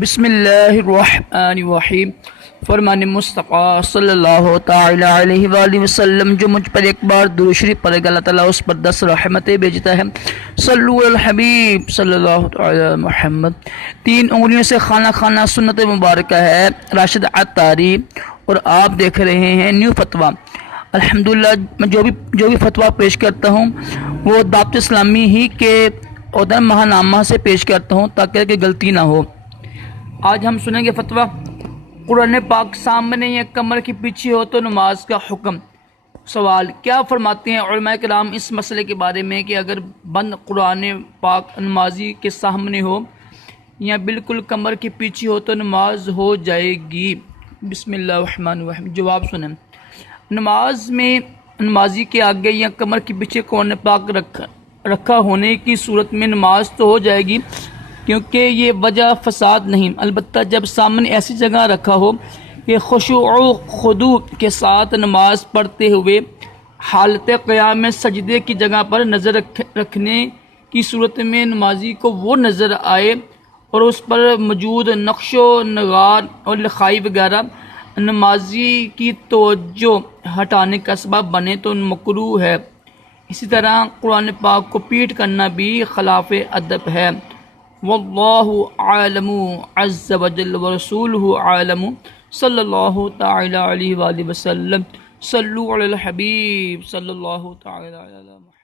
بسم اللہ الرحمن الرحیم۔ فرمان مصطفیٰ صلی اللہ تعالی علیہ وآلہ وسلم جو مجھ پر ایک بار درود شریف پڑھے گا اللہ تعالیٰ اس پر 10 رحمتیں بھیجتا ہے۔ صلو علی الحبیب صلی اللہ تعالی علی محمد۔ 3 انگلیوں سے کھانا کھانا سنت مبارکہ ہے۔ راشد عطاری اور آپ دیکھ رہے ہیں نیو فتویٰ۔ الحمدللہ میں جو بھی فتویٰ پیش کرتا ہوں وہ دعوت اسلامی ہی کے عہدہ ماہنامہ سے پیش کرتا ہوں تاکہ کہ غلطی نہ ہو۔ آج ہم سنیں گے فتویٰ قرآن پاک سامنے یا کمر کے پیچھے ہو تو نماز کا حکم۔ سوال کیا فرماتے ہیں علماء کرام اس مسئلے کے بارے میں کہ اگر بند قرآن پاک نمازی کے سامنے ہو یا بالکل کمر کے پیچھے ہو تو نماز ہو جائے گی؟ بسم اللہ الرحمن الرحیم۔ جواب سنیں۔ نماز میں نمازی کے آگے یا کمر کے پیچھے قرآن پاک رکھا ہونے کی صورت میں نماز تو ہو جائے گی کیونکہ یہ وجہ فساد نہیں، البتہ جب سامنے ایسی جگہ رکھا ہو کہ خشوع و خضوع کے ساتھ نماز پڑھتے ہوئے حالت قیام میں سجدے کی جگہ پر نظر رکھنے کی صورت میں نمازی کو وہ نظر آئے اور اس پر موجود نقش و نگار اور لکھائی وغیرہ نمازی کی توجہ ہٹانے کا سبب بنے تو مکروہ ہے۔ اسی طرح قرآن پاک کو پیٹ کرنا بھی خلاف ادب ہے۔ واللہ عالم عز وجل ورسولہ عالم صلی اللہ تعالی علیہ وآلہ وسلم۔ صلو علی الحبیب صلی اللہ تعالی علی محمد۔